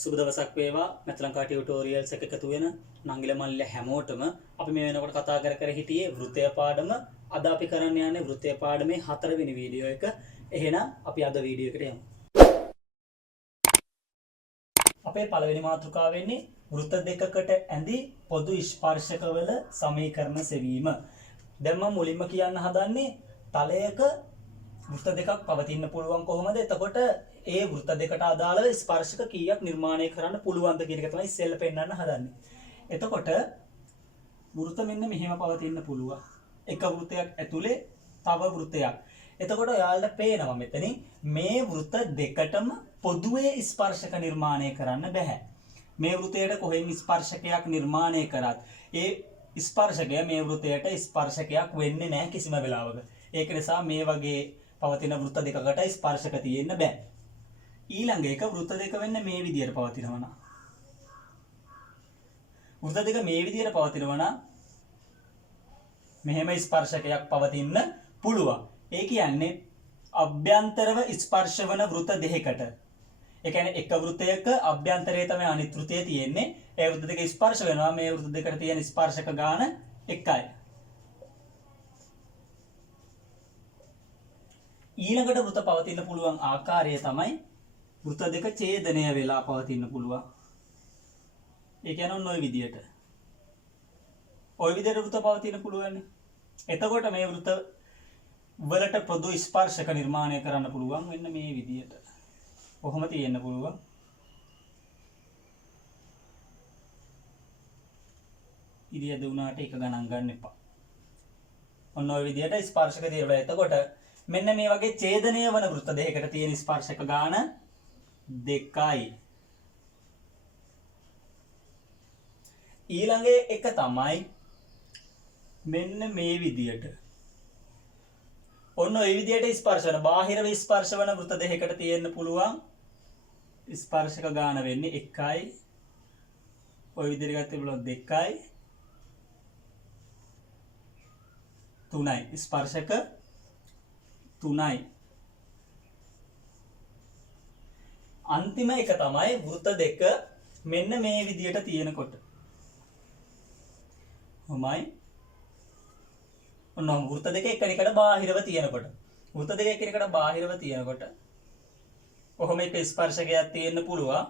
සුබ දවසක් වේවා මෙත් ලංකා ටියුටෝරියල්ස් එක එකතු වෙන නංගිල මල්ල හැමෝටම අපි මේ වෙනකොට කතා කර හිටියේ වෘත්තය පාඩම අද අපි කරන්න යන්නේ වෘත්තය පාඩමේ 4 වෙනි වීඩියෝ එක. එහෙනම් අපි අද වීඩියෝ එකට යමු. අපේ පළවෙනි මාතෘකාව වෙන්නේ වෘත්ත දෙකකට ඇඳි පොදු ස්පර්ශකවල සමීකරණ සෙවීම. දැන් මම මුලින්ම කියන්න හදන්නේ තලයක වෘත්ත දෙකක් පවතින්න පුළුවන් කොහොමද? එතකොට ඒ වෘත්ත දෙකට අදාළව ස්පර්ශක කීයක් නිර්මාණය කරන්න පුළුවන්ද කියන එක තමයි ඉස්සෙල්ලා පෙන්වන්න හදන්නේ. එතකොට වෘත්ත මෙන්න මෙහෙම පවතින්න පුළුවන්. එක වෘත්තයක් ඇතුලේ තව වෘත්තයක්. එතකොට ඔයාලට පේනවා මෙතනින් මේ වෘත්ත දෙකටම පොදුවේ ස්පර්ශක නිර්මාණය කරන්න බෑ. මේ වෘතයට කොහෙන් ස්පර්ශකයක් නිර්මාණය කරත් ඒ ස්පර්ශකය මේ වෘතයට ස්පර්ශකයක් වෙන්නේ නැහැ කිසිම වෙලාවක. ඒක නිසා මේ වගේ පවතින වෘත්ත දෙකකට ස්පර්ශක තියෙන්න බෑ. ඊළඟ එක වෘත්ත දෙක වෙන්න මේ විදියට පවතිනවා නම් වෘත්ත දෙක මේ විදියට පවතිනවා නම් මෙහෙම ස්පර්ශකයක් පවතින්න පුළුවන්. ඒ කියන්නේ අභ්‍යන්තරව ස්පර්ශ වන වෘත්ත දෙකකට. ඒ කියන්නේ එක වෘත්තයක අභ්‍යන්තරයේ තමයි අනිත් වෘත්තය තියෙන්නේ. ඒ වෘත්ත දෙක ස්පර්ශ වෙනවා. මේ වෘත්ත දෙකට තියෙන ස්පර්ශක ගාන එකයි. ඊළඟට වෘත්ත පවතින්න පුළුවන් ආකාරය තමයි වෘත්ත දෙක ඡේදනය වෙලා පවතින්න පුළුවන්. ඒ කියන්නේ ඔන්න ඔය විදියට. ඔය විදියට වෘත්ත පවතින්න පුළුවන්. එතකොට මේ වෘත්ත වලට පොදු ස්පර්ශක නිර්මාණය කරන්න පුළුවන් වෙන්න මේ විදියට. කොහොම තියෙන්න පුළුවන්. ඉරියද උනාට එක ගණන් ගන්න එපා. ඔන්න ඔය විදියට ස්පර්ශක తీරවල. එතකොට මෙන්න මේ වගේ ඡේදනය වන වෘත්ත දෙකකට තියෙන ස්පර්ශක ගාන 2යි. ඊළඟ එක තමයි මෙන්න මේ විදියට. ඔන්න ඔය විදියට ස්පර්ශ වන බාහිරව ස්පර්ශ වන වෘත්ත දෙකකට තියෙන්න පුළුවන් ස්පර්ශක ගාන වෙන්නේ 1යි. ඔය විදියට ගත්තේ බලන්න 2යි 3යි ස්පර්ශක 3යි. අන්තිම එක තමයි වෘත්ත දෙක මෙන්න මේ විදියට තියෙනකොට. කොහොමයි? ඔන්න වෘත්ත දෙක එකිනෙකට බාහිරව තියෙනකොට. වෘත්ත දෙක එකිනෙකට බාහිරව තියෙනකොට කොහොම එක ස්පර්ශකයක් තියෙන්න පුළුවන්.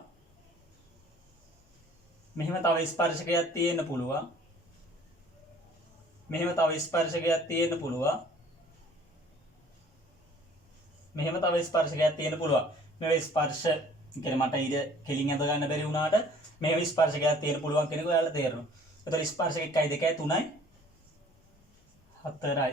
මෙහෙම තව ස්පර්ශකයක් තියෙන්න පුළුවන්. මෙහෙම තව ස්පර්ශකයක් තියෙන්න පුළුවන්. මෙහෙම තව ස්පර්ශකයක් තියෙන්න පුළුවන්. මේ ස්පර්ශ කියන්නේ මට ඊට කෙලින් අඳ ගන්න බැරි වුණාට මෙහෙම ස්පර්ශකයක් තියෙන්න පුළුවන් කෙනෙකු ඔයාලා තේරෙනවා. එතකොට ස්පර්ශක 1යි 2යි 3යි 4යි.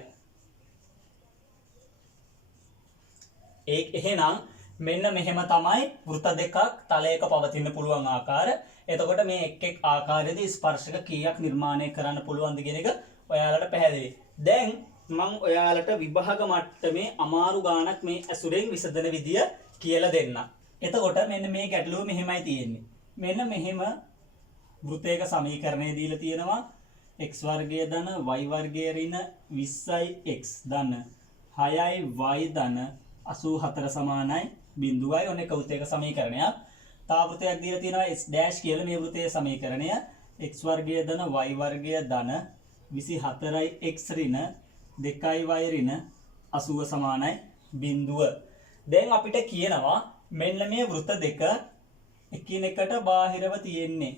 එහෙනම් මෙන්න මෙහෙම තමයි වෘත්ත දෙකක් තලයක පවතින්න පුළුවන් ආකාර. එතකොට මේ එක් එක් ආකාරයේදී ස්පර්ශක කීයක් නිර්මාණය කරන්න පුළුවන්ද කියන එක ඔයාලට පැහැදිලි. දැන් මම ඔයාලට විභාග මට්ටමේ අමාරු ගානක් මේ ඇසුරෙන් විසඳන විදිය කියලා දෙන්න. එතකොට මෙන්න මේ ගැටලුව මෙහෙමයි තියෙන්නේ. මෙන්න මෙහෙම වෘත්තයක සමීකරණය දීලා තියෙනවා x වර්ගය ධන y වර්ගය ඍණ 20යි x ධන 6යි y ධන 84 සමානයි 0යි. ඔන්න එක වෘත්තයක සමීකරණයක්. තව වෘත්තයක් දීලා තියෙනවා s dash කියලා මේ වෘත්තයේ සමීකරණය x වර්ගය ධන y වර්ගය ධන 24යි x ඍණ 2යි y ඍණ 80 සමානයි 0. දැන් අපිට කියනවා මෙන්න මේ වෘත්ත දෙක එකිනෙකට බාහිරව තියෙන්නේ.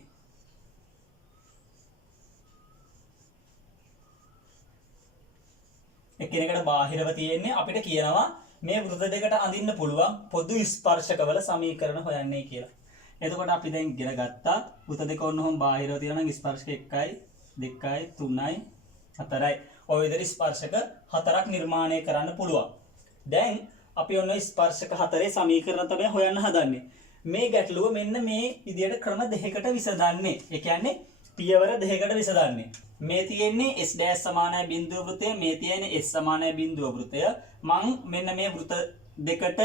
එකිනෙකට බාහිරව තියෙන්නේ. අපිට කියනවා මේ වෘත්ත දෙකට අඳින්න පුළුවන් පොදු ස්පර්ශකවල සමීකරණ හොයන්නේ කියලා. එතකොට අපි දැන් ඉගෙන ගත්තා වෘත්ත දෙක ඔන්නෝම බාහිරව තියෙනවා නම් ස්පර්ශක 1යි 2යි 3යි 4යි. ඔය විදිහට ස්පර්ශක 4ක් නිර්මාණය කරන්න පුළුවන්. දැන් අපි ඔන්න ස්පර්ශක 4 සමීකරණ තමයි හොයන්න හදන්නේ. මේ ගැටලුව මෙන්න මේ විදිහට ක්‍රම දෙකකට විසඳන්නේ. ඒ කියන්නේ පියවර දෙකකට විසඳන්නේ. මේ තියෙන්නේ s dash සමානයි බිඳුව වෘත්තය, මේ තියෙන්නේ s සමානයි බිඳුව වෘත්තය. මම මෙන්න මේ වෘත්ත දෙකට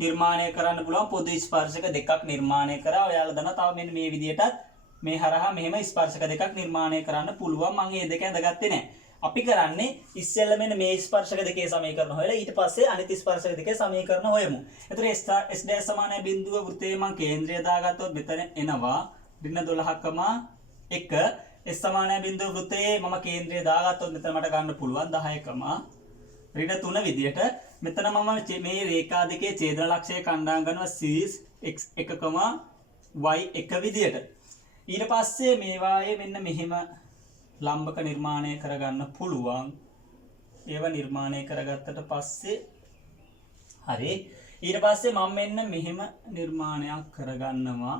නිර්මාණය කරන්න පුළුවන් පොදු ස්පර්ශක දෙකක් නිර්මාණය කරා. ඔයාලා දන්නවා තව මෙන්න මේ විදිහටත් මේ හරහා මෙහෙම ස්පර්ශක දෙකක් නිර්මාණය කරන්න පුළුවන්. මම මේ දෙක ඇඳගත්තේ නැහැ. අපි කරන්නේ ඉස්සෙල්ලා මෙන්න මේ ස්පර්ශක දෙකේ සමීකරණ හොයලා ඊට පස්සේ අනිත් ස්පර්ශක දෙකේ සමීකරණ හොයමු. එතකොට S dash සමානයි බිඳුව වෘත්තයේ මම කේන්ද්‍රය දාගත්තොත් මෙතන එනවා ඍණ 12,1. S සමානයි බිඳුව වෘත්තයේ මම කේන්ද්‍රය දාගත්තොත් මෙතන මට ගන්න පුළුවන් 10, ඍණ 3 විදියට. මෙතන මම මේ රේඛා දෙකේ ඡේදන ලක්ෂය කණ්ඩායම් කරනවා x1, y1 විදියට. ඊට පස්සේ මේවායේ මෙන්න මෙහෙම ලම්බක නිර්මාණය කරගන්න පුළුවන්. ඒව නිර්මාණය කරගත්තට පස්සේ හරි. ඊට පස්සේ මම මෙන්න මෙහෙම නිර්මාණයක් කරගන්නවා.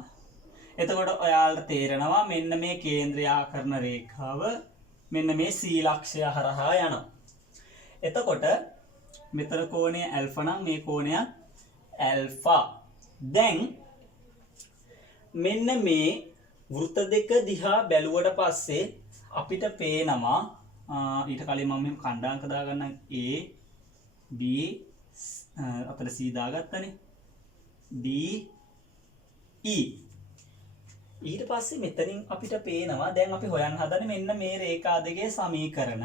එතකොට ඔයාලට තේරෙනවා මෙන්න මේ කේන්ද්‍රය ආකරන රේඛාව මෙන්න මේ C ලක්ෂය හරහා යනවා. එතකොට මෙතන කෝණය ඇල්ෆා නම් මේ කෝණය ඇල්ෆා. දැන් මෙන්න මේ වෘත්ත දෙක දිහා බැලුවට පස්සේ අපිට පේනවා ඊට කලින් මම මෙහෙම කණ්ඩායම් දාගන්න A B අපිට C දාගත්තනේ D E. ඊට පස්සේ මෙතනින් අපිට පේනවා දැන් අපි හොයන්න හදන්නේ මෙන්න මේ රේඛා දෙකේ සමීකරණ.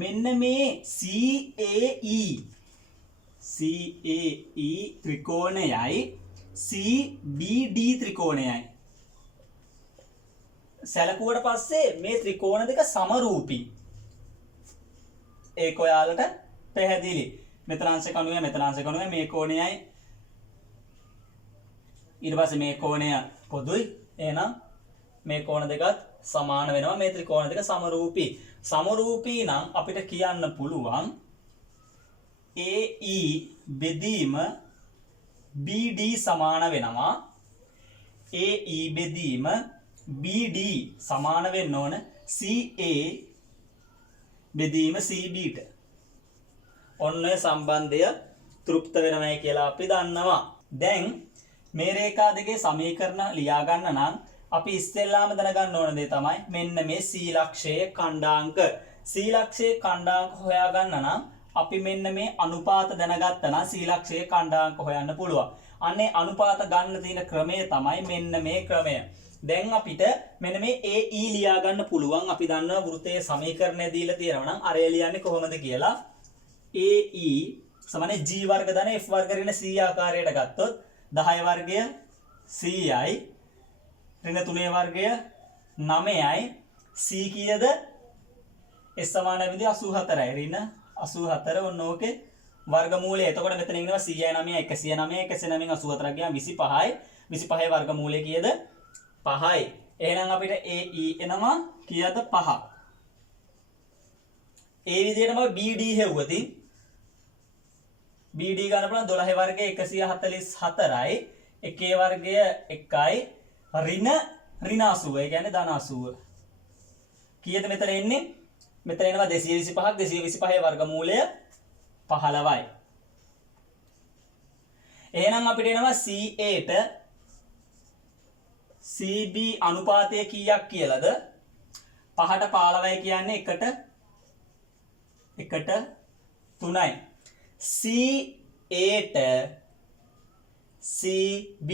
මෙන්න මේ CAE ත්‍රිකෝණයයි CBD ත්‍රිකෝණයයි සැලකුවට පස්සේ මේ ත්‍රිකෝණ දෙක සමරූපී. ඒක ඔයාලට පැහැදිලි. මෙතන අංශක 90 මෙතන අංශක 90 මේ කෝණයයි ඊට පස්සේ මේ කෝණය පොදුයි. එහෙනම් මේ කෝණ දෙකත් සමාන වෙනවා. මේ ත්‍රිකෝණ දෙක සමරූපී. සමරූපී නම් අපිට කියන්න පුළුවන් AE බෙදීම BD සමාන වෙනවා. AE බෙදීම BD සමාන වෙන්න ඕන CA බෙදීම CBට. ඔන්න ඔය සම්බන්ධය තෘප්ත වෙනවයි කියලා අපි දන්නවා. දැන් මේ රේඛා දෙකේ සමීකරණ ලියා ගන්න නම් අපි ඉස්සෙල්ලාම දැනගන්න ඕන දේ තමයි මෙන්න මේ C ලක්ෂයේ ඛණ්ඩාංක. C ලක්ෂයේ ඛණ්ඩාංක හොයා ගන්න නම් අපි මෙන්න මේ අනුපාත දැනගත්තා නම් C ලක්ෂයේ ඛණ්ඩාංක හොයන්න පුළුවන්. අනේ අනුපාත ගන්න තියෙන ක්‍රමය තමයි මෙන්න මේ ක්‍රමය. දැන් අපිට මෙන්න මේ AE ලියා ගන්න පුළුවන්. අපි දන්නවා වෘත්තයේ සමීකරණය දීලා තියෙනවා නම් අරය ලියන්නේ කොහොමද කියලා. AE සමාන G වර්ග ධන F වර්ග ඍණ C ආකාරයට ගත්තොත් 10 වර්ගය CI ඍණ 3 වර්ගය 9යි C කීයද? S සමාන විදිහ 84යි ඍණ 84 ඔන්න ඕකේ වර්ගමූලය. එතකොට මෙතන ඉන්නවා 109 109 109 84 ගියා 25යි 25 වර්ගමූලය කීයද? 5යි. එහෙනම් අපිට AE එනවා කීයද? 5. ඒ විදිහටම BD හෙව්වතින් BD ගන්න පුළුවන් 12 වර්ගය 144යි 1 වර්ගය 1යි ඍණ 80 ඒ කියන්නේ ධන 80. කීයද මෙතන එන්නේ? මෙතන එනවා 225ක් 225 වර්ගමූලය 15යි. එහෙනම් අපිට එනවා CA ට CB අනුපාතය කීයක් කියලාද? 5ට 15යි කියන්නේ 1ට 3යි. CA ට CB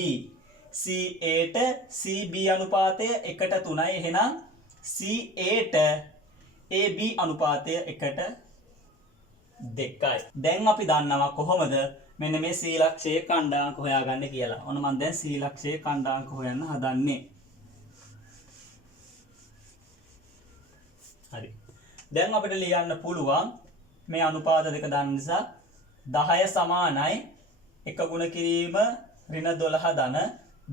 CB අනුපාතය 1ට 3යි. එහෙනම් CA ට AB අනුපාතය 1ට 2යි. දැන් අපි දන්නවා කොහොමද මෙන්න මේ C ලක්ෂයේ ඛණ්ඩාංක හොයාගන්නේ කියලා. ඔන්න මම දැන් C ලක්ෂයේ ඛණ්ඩාංක හොයන්න හදන්නේ. හරි. දැන් අපිට ලියන්න පුළුවන් මේ අනුපාත දෙක දන්න නිසා 10 සමානයි 1 ගුණ කිරීම ඍණ 12 ධන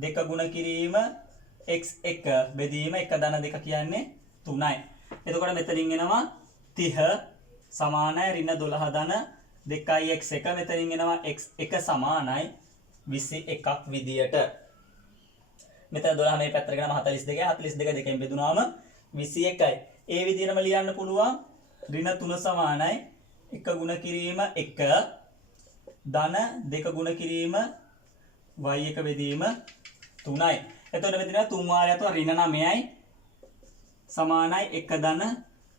2 ගුණ කිරීම x1 බෙදීම 1 ධන 2 කියන්නේ 3යි. එතකොට මෙතනින් එනවා 30 සමානයි ඍණ 12 ධන 2x1 මෙතනින් එනවා x1 සමානයි 21ක් විදියට. මෙතන 12 මේ පැත්තට ගෙනම 42යි 42 දෙකෙන් බෙදුනාම 21යි. ඒ විදිහටම ලියන්න පුළුවන් ඍණ 3 සමානයි 1 ගුණ කිරීම 1 ධන 2 ගුණ කිරීම y1 බෙදීම 3යි. එතකොට මෙතන 3 වාරයක් ඍණ 9යි සමානයි 1 ධන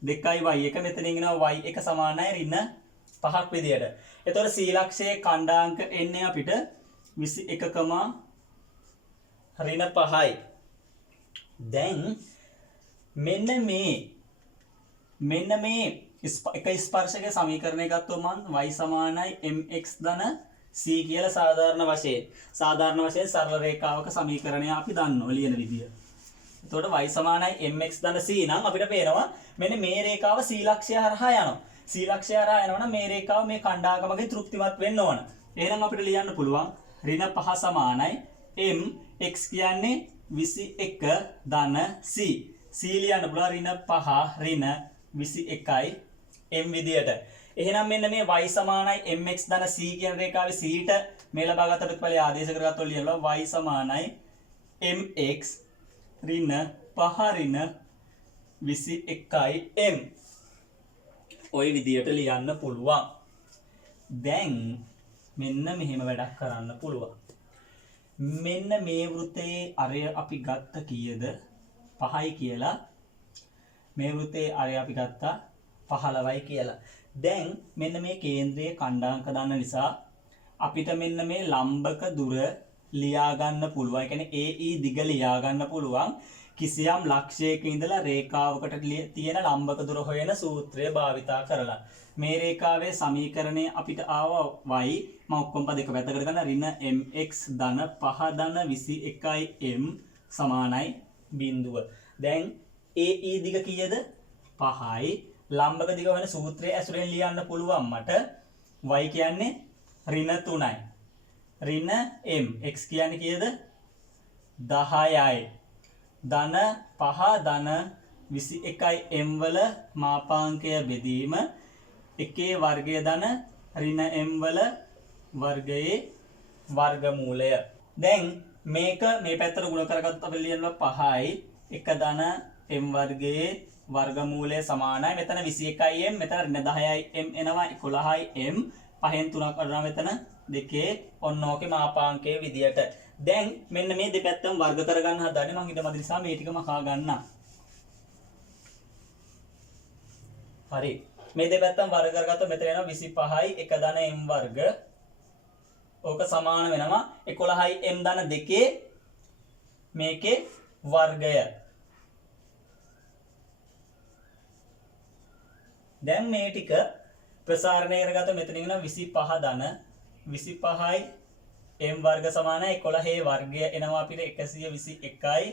2යි y1 මෙතනින් එනවා y1 සමානයි ඍණ 5ක් විදියට. එතකොට C ලක්ෂයේ ඛණ්ඩාංක එන්නේ අපිට 21, ඍණ 5යි. දැන් මෙන්න මෙන්න මේ එක ස්පර්ශක සමීකරණය ගත්තොත් මම y සමානයි mx ධන c කියලා සාධාරණ වශයෙන් සරල රේඛාවක සමීකරණය අපි දන්නවා ලියන විදිය. එතකොට y සමානයි mx ධන c නම් අපිට පේනවා මෙන්න මේ රේඛාව c ලක්ෂය හරහා යනවා. c ලක්ෂය හරහා යනවනම් මේ රේඛාව මේ ඛණ්ඩාංගමකින් තෘප්තිමත් වෙන්න ඕන. එහෙනම් අපිට ලියන්න පුළුවන් ඍණ 5 සමානයි mx කියන්නේ 21 ධන c. c ලියන්න පුළුවන් ඍණ 5 ඍණ 21යි m විදියට. එහෙනම් මෙන්න මේ y සමානයි mx ධන c කියන රේඛාවේ c ට මේ ලබාගත් ප්‍රතිඵලය ආදේශ කරගත්තොත් ලියනවා y සමානයි mx ඍණ 5 ඍණ 21යි m. ওই විදියට ලියන්න පුළුවන්. දැන් මෙන්න මෙහෙම වැඩක් කරන්න පුළුවන්. මෙන්න මේ වෘත්තයේ අරය අපි ගත්ත කීයද 5යි කියලා. මේ වෘත්තයේ අරය අපි ගත්තා 15යි කියලා. දැන් මෙන්න මේ කේන්ද්‍රයේ ඛණ්ඩාංක දන්න නිසා අපිට මෙන්න මේ ලම්බක දුර ලියා ගන්න පුළුවන්. ඒ කියන්නේ AE දිග ලියා ගන්න පුළුවන්. කිසියම් ලක්ෂයක ඉඳලා රේඛාවකට තියෙන ලම්බක දුර හොයන සූත්‍රය භාවිතා කරලා මේ රේඛාවේ සමීකරණය අපිට ආවා y මම ඔක්කොම පද එක පැත්තකට ගන්න ඍණ mx ධන 5 ධන 21යි m සමානයි බිඳුව. දැන් AE දිග කීයද 5යි. ලම්බක දිග වෙන සූත්‍රය ඇසුරෙන් ලියන්න පුළුවන් මට y කියන්නේ ඍණ 3යි. ඍණ m x කියන්නේ කීයද 10යි. ධන 5 ධන 21යි m වල මාපාංකය බෙදීම එකේ වර්ගය ධන ඍණ m වල වර්ගයේ වර්ගමූලය. දැන් මේක මේ පැත්තට ගුණ කරගත්තොත් අපිට ලියනවා 5යි 1 ධන m වර්ගයේ වර්ගමූලය සමානයි. මෙතන 21යි m මෙතන ඍණ 10යි m එනවා 11යි m 5න් 3ක් අඩනවා මෙතන දෙකේ ඔන්න ඕකේ මාපාංකයේ විදියට. දැන් මෙන්න මේ දෙපැත්තම වර්ග කරගන්න හදන්නේ මම ඊට මදි නිසා මේ ටික මකා ගන්නම්. හරි. මේ දෙපැත්තම වර්ග කරගත්තොත් මෙතන එනවා 25යි 1 ධන m වර්ග. ඕක සමාන වෙනවා 11යි m ධන 2 මේකේ වර්ගය. දැන් මේ ටික ප්‍රසාරණය කරගත්තොත් මෙතන එනවා 25 ධන 25යි m වර්ග සමානයි 11 වර්ගය එනවා අපිට 121යි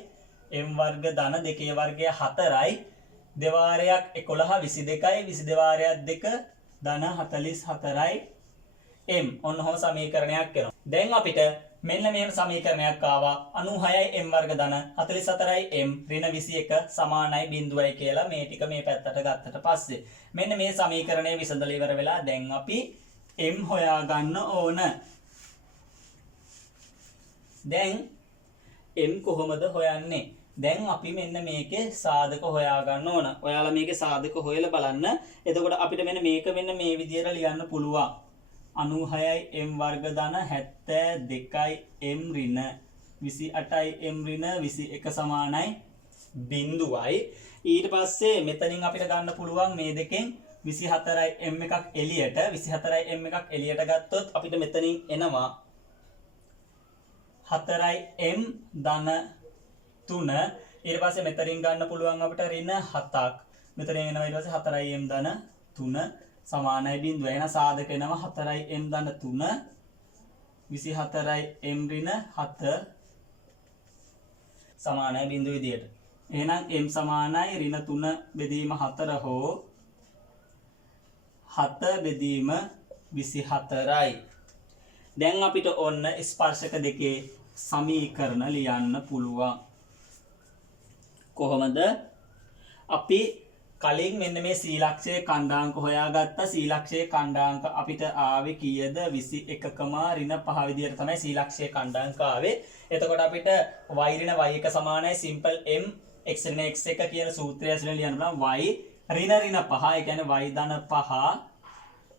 m වර්ග ධන 2 වර්ගය 4යි දෙවාරයක් 11 22යි 22 වාරයක් 2 ධන 44යි m. ඔන්න ඔහොම සමීකරණයක් එනවා. දැන් අපිට මෙන්න මෙහෙම සමීකරණයක් ආවා 96යි m වර්ග ධන 44යි m ඍණ 21 සමානයි බිඳුවයි කියලා මේ ටික මේ පැත්තට ගත්තට පස්සේ මෙන්න මේ සමීකරණය විසඳලා ඉවර වෙලා දැන් අපි m හොයා ගන්න ඕන. දැන් m කොහොමද හොයන්නේ? දැන් අපි මෙන්න මේකේ සාධක හොයා ගන්න ඕන. ඔයාලා මේකේ සාධක හොයලා බලන්න. එතකොට අපිට මෙන්න මේක මෙන්න මේ විදියට ලියන්න පුළුවන්. 96යි m වර්ග ධන 72යි m ඍණ 28යි m ඍණ 21 සමානයි බිඳුවයි. ඊට පස්සේ මෙතනින් අපිට ගන්න පුළුවන් මේ දෙකෙන් 24යි m එකක් එළියට 24යි m එකක් එළියට ගත්තොත් අපිට මෙතනින් එනවා 4යි m ධන 3. ඊට පස්සේ මෙතනින් ගන්න පුළුවන් අපිට ඍණ 7ක්. මෙතනින් එනවා ඊට පස්සේ 4යි m ධන 3 සමානයි බිඳුව. එහෙනම් සාධක එනවා 4යි m ධන 3 24යි m ඍණ 7 සමානයි බිඳුව විදියට. එහෙනම් m සමානයි ඍණ 3 බෙදීම 4 හෝ 7 බෙදීම 24යි. දැන් අපිට ඔන්න ස්පර්ශක දෙකේ සමීකරණ ලියන්න පුළුවන්. කොහොමද? අපි කලින් මෙන්න මේ c ලක්ෂයේ ඛණ්ඩාංක හොයාගත්තා. c ලක්ෂයේ ඛණ්ඩාංක අපිට ආවේ කීයද? 21,5 විදියට තමයි c ලක්ෂයේ ඛණ්ඩාංක ආවේ. එතකොට අපිට y ඍණ y1 සමානයි simple m x ඍණ x1 කියන සූත්‍රය ඇසුරෙන් ලියන්න පුළුවන්. y ඍණ 5 ඒ කියන්නේ y ධන 5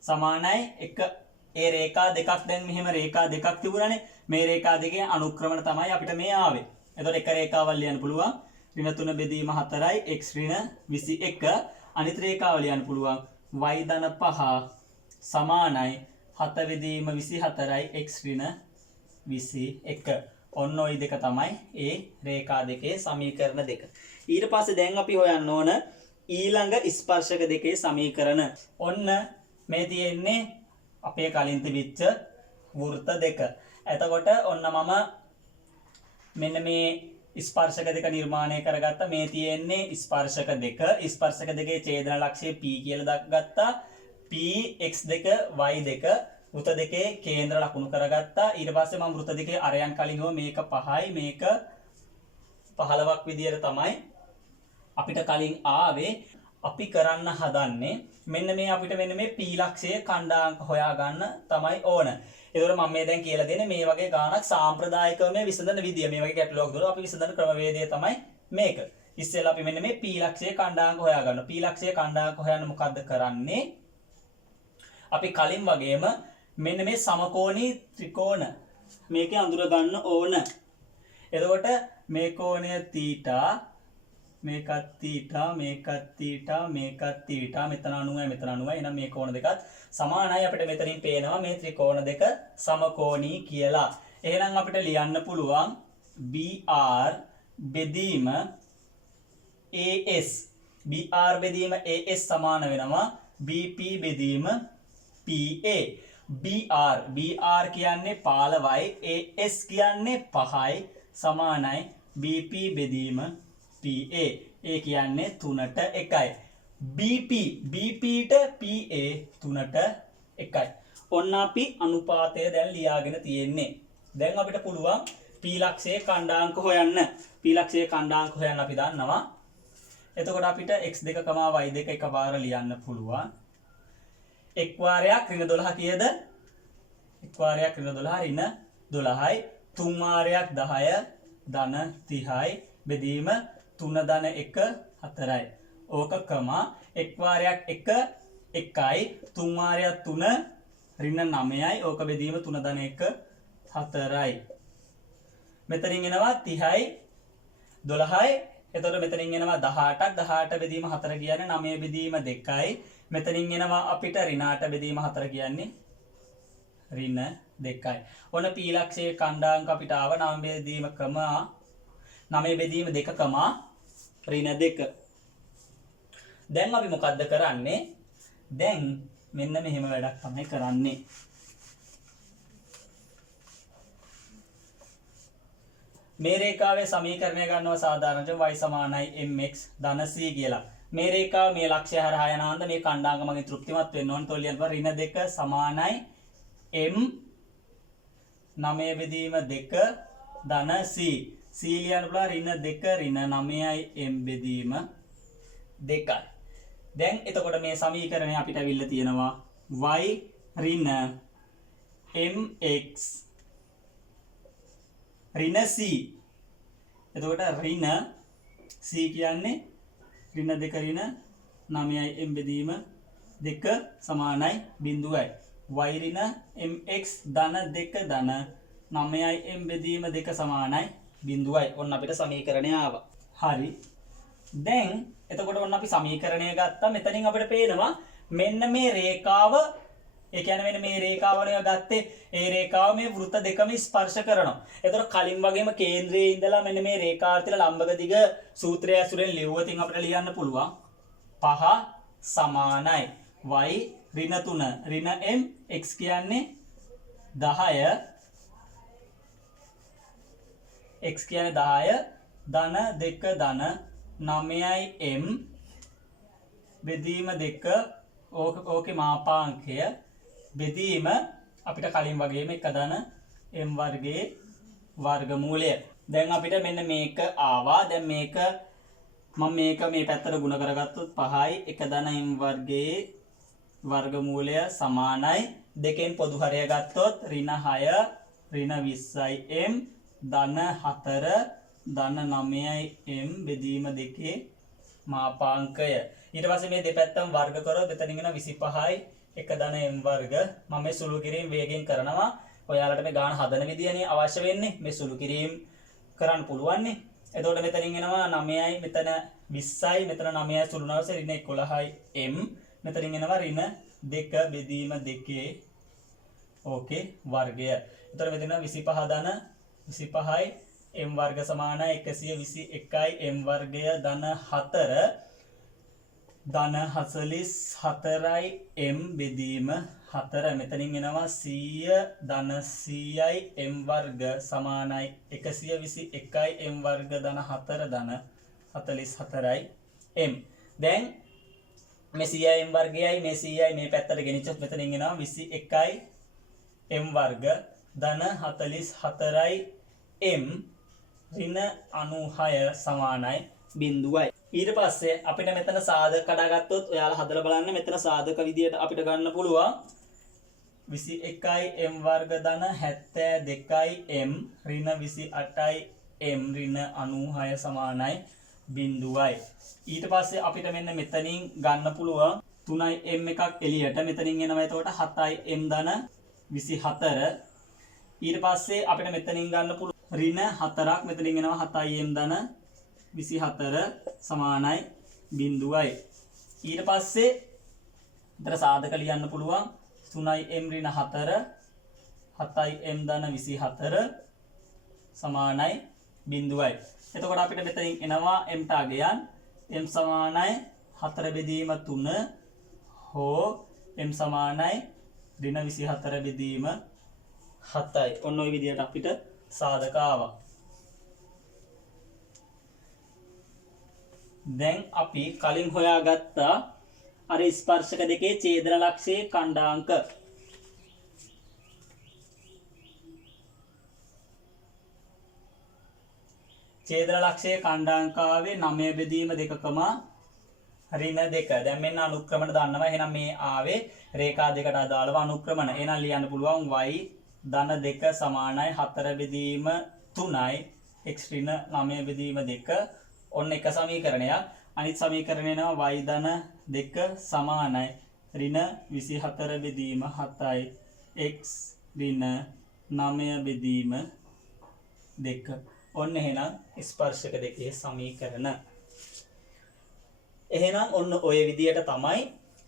සමානයි 1 ඒ රේඛා දෙකක්. දැන් මෙහෙම රේඛා දෙකක් තිබුණානේ. මේ රේඛා දෙකේ අනුක්‍රමණ තමයි අපිට මේ ආවේ. එතකොට එක රේඛාවක් ලියන්න පුළුවන්. ඍණ 3 බෙදීම 4යි x ඍණ 21. අනිත් රේඛාව ලියන්න පුළුවන් y ධන 5 සමානයි 7 බෙදීම 24යි x ඍණ 21. ඔන්න ওই දෙක තමයි ඒ රේඛා දෙකේ සමීකරණ දෙක. ඊට පස්සේ දැන් අපි හොයන්න ඕන ඊළඟ ස්පර්ශක දෙකේ සමීකරණ. ඔන්න මේ තියෙන්නේ අපේ කලින් තිබිච්ච වෘත්ත දෙක. එතකොට ඔන්න මම මෙන්න මේ ස්පර්ශක දෙක නිර්මාණය කරගත්තා. මේ තියෙන්නේ ස්පර්ශක දෙක. ස්පර්ශක දෙකේ ඡේදන ලක්ෂ්‍ය P කියලා දක්ගත්තා. P x2 y2 වෘත දෙකේ කේන්ද්‍ර ලකුණු කරගත්තා. ඊට පස්සේ මම වෘත දෙකේ අරයන් කලින් හෝ මේක 5යි මේක 15ක් විදියට තමයි අපිට කලින් ආවේ. අපි කරන්න හදන්නේ මෙන්න මේ අපිට මෙන්න මේ P ලක්ෂයේ ඛණ්ඩාංක හොයාගන්න තමයි ඕන. ඒතකොට මම මේ දැන් කියලා දෙන්නේ මේ වගේ ගානක් සාම්ප්‍රදායිකව මේ විසඳන විදිය. මේ වගේ ගැටලුවක් දුන්නා අපි විසඳන ක්‍රමවේදය තමයි මේක. ඉස්සෙල්ලා අපි මෙන්න මේ P ලක්ෂයේ ඛණ්ඩාංක හොයාගන්නවා. P ලක්ෂයේ ඛණ්ඩාංක හොයන්න මොකද්ද කරන්නේ? අපි කලින් වගේම මෙන්න මේ සමකෝණී ත්‍රිකෝණ මේකේ අඳුර ගන්න ඕන. එතකොට මේ කෝණය θ මේකත් θ මේකත් θ මේකත් θ මෙතන 90යි මෙතන 90යි. එහෙනම් මේ කෝණ දෙකත් සමානයි. අපිට මෙතනින් පේනවා මේ ත්‍රිකෝණ දෙක සමකෝණී කියලා. එහෙනම් අපිට ලියන්න පුළුවන් BR බෙදීම AS. BR බෙදීම AS සමාන වෙනවා BP බෙදීම PA. BR කියන්නේ 15යි AS කියන්නේ 5යි සමානයි BP බෙදීම PA. ඒ කියන්නේ 3ට 1යි. BPට PA 3ට 1යි. ඔන්න අපි අනුපාතය දැන් ලියාගෙන තියෙන්නේ. දැන් අපිට පුළුවන් P ලක්ෂයේ ඛණ්ඩාංක හොයන්න. P ලක්ෂයේ ඛණ්ඩාංක හොයන්න අපි දන්නවා. එතකොට අපිට x2, y2 එකපාර ලියන්න පුළුවන්. එක් වාරයක් ඍණ 12 කීයද? එක් වාරයක් ඍණ 12 ඍණ 12යි. තුන් වාරයක් 10 ධන 30යි. බෙදීම 3 ධන 1 4යි. ඕක කමා එක් වාරයක් 1 1යි. තුන් වාරයක් 3 ඍණ 9යි. ඕක බෙදීම 3 ධන 1 4යි. මෙතනින් එනවා 30යි 12යි. එතකොට මෙතනින් එනවා 18ක් 18 බෙදීම 4 කියන්නේ 9 බෙදීම 2යි. මෙතනින් එනවා අපිට ඍණ 8 බෙදීම 4 කියන්නේ ඍණ 2යි. ඔන්න P ලක්ෂයේ ඛණ්ඩාංක අපිට ආව 9 බෙදීම 2 ඍණ 2. දැන් අපි මොකද්ද කරන්නේ? දැන් මෙන්න මෙහෙම වැඩක් තමයි කරන්නේ. මේ රේඛාවේ සමීකරණය ගන්නවා සාධාරණව y සමානයි mx ධන c කියලා. මේ රේඛාව මේ ලක්ෂ්‍ය හරහා යන හන්ද මේ ඛණ්ඩාංග මගින් තෘප්තිමත් වෙන්න ඕන. තොල් ලියන්න ඍණ 2 සමානයි m 9 බෙදීම 2 ධන c. c ලියන්න පුළුවන් ඍණ 2 ඍණ 9යි m බෙදීම 2යි. දැන් එතකොට මේ සමීකරණය අපිට අවිල්ල තියෙනවා y ඍණ mx ඍණ c. එතකොට ඍණ c කියන්නේ ඍණ 2 ඍණ 9යි m බෙදීම 2 සමානයි 0යි. y ඍණ mx ධන 2 ධන 9යි m බෙදීම 2 සමානයි 0යි. ඔන්න අපිට සමීකරණය ආවා. හරි. දැන් එතකොට ඔන්න අපි සමීකරණය ගත්තා. මෙතනින් අපිට පේනවා මෙන්න මේ රේඛාව, ඒ කියන්නේ මෙන්න මේ රේඛාවනේ ගත්තේ. ඒ රේඛාව මේ වෘත්ත දෙකම ස්පර්ශ කරනවා. එතකොට කලින් වගේම කේන්ද්‍රයේ ඉඳලා මෙන්න මේ රේඛාර්ථය ලම්බක දිග සූත්‍රය ඇසුරෙන් ලියුවොතින් අපිට ලියන්න පුළුවන් 5 සමානයි y ඍණ 3 ඍණ m x කියන්නේ 10 x කියන්නේ 10 ධන 2 ධන 9යි m බෙදීම 2 ඕකේ මාපාංකය බෙදීම අපිට කලින් වගේම 1 ධන m වර්ගයේ වර්ගමූලය. දැන් අපිට මෙන්න මේක ආවා. දැන් මේක මම මේක මේ පැත්තට ගුණ කරගත්තොත් 5යි 1 ධන m වර්ගයේ වර්ගමූලය සමානයි දෙකෙන් පොදු හරය ගත්තොත් ඍණ 6 ඍණ 20යි m ධන 4 ධන 9යි m බෙදීම 2 මාපාංකය. ඊට පස්සේ මේ දෙපැත්තම වර්ග කරොත් මෙතනින් එන 25යි 1 ධන m වර්ග. මම මේ සුළු කිරීම වේගෙන් කරනවා. ඔයාලට මේ ගාන හදන විදියනේ අවශ්‍ය වෙන්නේ. මේ සුළු කිරීම කරන්න පුළුවන් නේ. එතකොට මෙතනින් එනවා 9යි මෙතන 20යි මෙතන 9යි සුළු නැවස ඍණ 11යි m. මෙතනින් එනවා ඍණ 2 බෙදීම 2 ඕකේ වර්ගය. එතකොට මෙතන 25 ධන 25යි m වර්ග සමානයි 121යි m වර්ගය ධන 4 ධන 44යි m බෙදීම 4 මෙතනින් එනවා 100 ධන 100යි m වර්ග සමානයි 121යි m වර්ග ධන 4 ධන 44යි m. දැන් මේ 100යි m වර්ගයයි මේ 100යි මේ පැත්තට ගෙනිච්චොත් මෙතනින් එනවා 21යි m වර්ග ධන 44යි m ඍණ 96 සමානයි බිඳුවයි. ඊට පස්සේ අපිට මෙතන සාධක කඩාගත්තොත් ඔයාලා හදලා බලන්න මෙතන සාධක විදියට අපිට ගන්න පුළුවන් 21යි m වර්ග ධන 72යි m ඍණ 28යි m ඍණ 96 සමානයි බිඳුවයි. ඊට පස්සේ අපිට මෙන්න මෙතනින් ගන්න පුළුවන් 3යි m එකක් එළියට මෙතනින් එනවා එතකොට 7යි m ධන 24. ඊට පස්සේ අපිට මෙතනින් ගන්න පුළුවන් ඍණ 4ක් මෙතනින් එනවා 7යි m ධන 24 සමානයි බිඳුවයි. ඊට පස්සේ විතර සාධක ලියන්න පුළුවන් 3යි m ඍණ 4 7යි m ධන 24 සමානයි බිඳුවයි. එතකොට අපිට මෙතනින් එනවා m ට අගයන් m සමානයි 4 බෙදීම 3 හෝ m සමානයි ඍණ 24 බෙදීම 7යි. ඔන්න ඔය විදිහට අපිට සාධක ආවා. දැන් අපි කලින් හොයාගත්ත අර ස්පර්ශක දෙකේ ඡේදන ලක්ෂයේ ඛණ්ඩාංක ඡේදන ලක්ෂයේ ඛණ්ඩාංකාවේ 9 බෙදීම 2, ඍණ 2. දැන් මෙන්න අනුක්‍රමණ දන්නවා. එහෙනම් මේ ආවේ රේඛා දෙකට අදාළව අනුක්‍රමණ. එහෙනම් ලියන්න පුළුවන් y ධන 2 සමානයි 4 බෙදීම 3යි x ඍණ 9 බෙදීම 2. ඔන්න එක සමීකරණයක්. අනිත් සමීකරණය නම y ධන 2 සමානයි ඍණ 24 බෙදීම 7යි x ඍණ 9 බෙදීම 2. ඔන්න එහෙනම් ස්පර්ශක දෙකේ සමීකරණ. එහෙනම් ඔන්න ඔය විදියට තමයි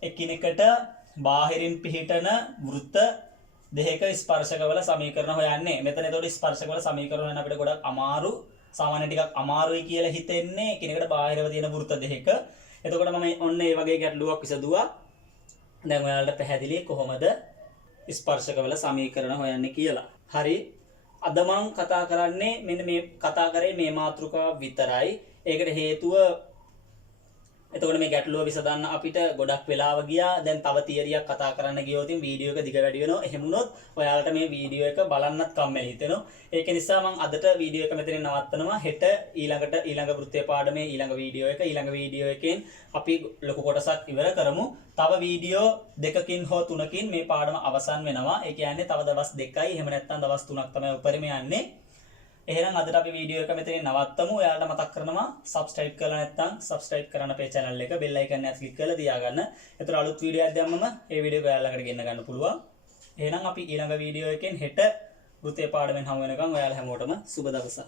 එකිනෙකට බාහිරින් පිහිටන වෘත්ත දෙකක ස්පර්ශකවල සමීකරණ හොයන්නේ. මෙතන එතකොට ස්පර්ශකවල සමීකරණ හොයන්න අපිට ගොඩක් අමාරු. සාමාන්‍ය ටිකක් අමාරුයි කියලා හිතෙන්නේ කෙනෙකුට බාහිරව තියෙන වෘත්ත දෙකක. එතකොට මම ඔන්න ඒ වගේ ගැටලුවක් විසඳුවා. දැන් ඔයාලට පැහැදිලි කොහොමද ස්පර්ශකවල සමීකරණ හොයන්නේ කියලා. හරි. අද මම කතා කරන්නේ මෙන්න මේ කතා කරේ මේ මාතෘකාව විතරයි. ඒකට හේතුව එතකොට මේ ගැටලුව විසඳන්න අපිට ගොඩක් වෙලාව ගියා. දැන් තව තියරියක් කතා කරන්න ගියොත් වීඩියෝ එක දිග වැඩි වෙනවා. එහෙම වුණොත් ඔයාලට මේ වීඩියෝ එක බලන්නත් කම්මැලි හිතෙනවා. ඒක නිසා මම අදට වීඩියෝ එක මෙතනින් නවත්තනවා. හෙට ඊළඟ වෘත්තය පාඩමේ ඊළඟ වීඩියෝ එකෙන් අපි ලොකු කොටසක් ඉවර කරමු. තව වීඩියෝ 2කින් හෝ 3කින් මේ පාඩම අවසන් වෙනවා. ඒ කියන්නේ තව දවස් 2යි එහෙම නැත්නම් දවස් 3ක් තමයි උපරිම යන්නේ. එහෙනම් අදට අපි වීඩියෝ එක මෙතනින් නවත්තමු. ඔයාලට මතක් කරනවා subscribe කරලා නැත්නම් subscribe කරන්න අපේ channel එක bell icon එක click කරලා තියාගන්න. එතකොට අලුත් වීඩියෝ එකක් දැම්මම ඒ වීඩියෝ එක ඔයාලා ළඟට ගෙන්න ගන්න පුළුවන්. එහෙනම් අපි ඊළඟ වීඩියෝ එකෙන් හෙට වෘත්තීය පාඩමෙන් හමු වෙනකම් ඔයාලා හැමෝටම සුබ දවසක්.